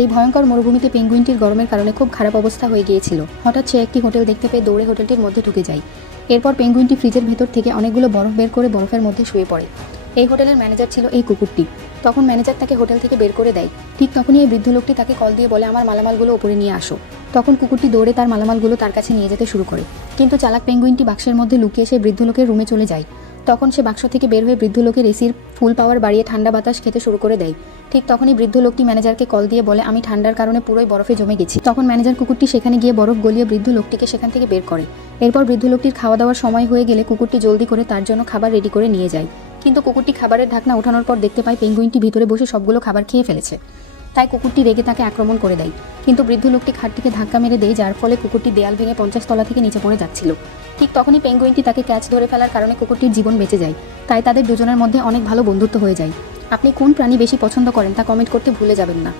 এই ভয়ঙ্কর মরুভূমিতে পেঙ্গুইনটির গরমের কারণে খুব খারাপ অবস্থা হয়ে গিয়েছিল। হঠাৎ সে একটি হোটেল দেখতে পেয়ে দৌড়ে হোটেলটির মধ্যে ঢুকে যায়। এরপর পেঙ্গুইনটি ফ্রিজের ভেতর থেকে অনেকগুলো বরফ বের করে বরফের মধ্যে শুয়ে পড়ে। এই হোটেলের ম্যানেজার ছিল এই কুকুরটি। তখন ম্যানেজার তাকে হোটেল থেকে বের করে দেয়। ঠিক তখনই এই বৃদ্ধ লোকটি তাকে কল দিয়ে বলে, আমার মালামালগুলো উপরে নিয়ে আসো। তখন কুকুরটি দৌড়ে তার মালামালগুলো তার কাছে নিয়ে যেতে শুরু করে, কিন্তু চালাক পেঙ্গুইনটি বাক্সের মধ্যে লুকিয়ে সে বৃদ্ধ লোকের রুমে চলে যায়। তখন সে বাক্স থেকে বের হয়ে বৃদ্ধ লোকের এসির ফুল পাওয়ার বাড়িয়ে ঠান্ডা বাতাস খেতে শুরু করে দেয়। ঠিক তখনই বৃদ্ধ লোকটি ম্যানেজারকে কল দিয়ে বলে, আমি ঠান্ডার কারণে পুরোই বরফে জমে গেছি। তখন ম্যানেজার কুকুরটি সেখানে গিয়ে বরফ গলিয়ে বৃদ্ধ লোকটিকে সেখান থেকে বের করে। এরপর বৃদ্ধ লোকটির খাওয়া দাওয়ার সময় হয়ে গেলে কুকুরটি জলদি করে তার জন্য খাবার রেডি করে নিয়ে যায়। কিন্তু কুকুরটি খাবারের ঢাকনা ওঠানোর পর দেখতে পায় পেঙ্গুইনটি ভিতরে বসে সবগুলো খাবার খেয়ে ফেলেছে। তাই কুকুরটি রেগে তাকে আক্রমণ করে দেয়, কিন্তু বৃদ্ধ লোকটি খাটটিকে ধাক্কা মেরে দেয়, যার ফলে কুকুরটি দেয়াল ভেঙে 50 তলা থেকে নিচে পড়ে যাচ্ছিল। ঠিক তখনই পেঙ্গুইনটি তাকে ক্যাচ ধরে ফেলার কারণে কুকুরটির জীবন বেঁচে যায়। তাই তাদের দুজনের মধ্যে অনেক ভালো বন্ধুত্ব হয়ে যায়। আপনি কোন প্রাণী বেশি পছন্দ করেন তা কমেন্ট করতে ভুলে যাবেন না।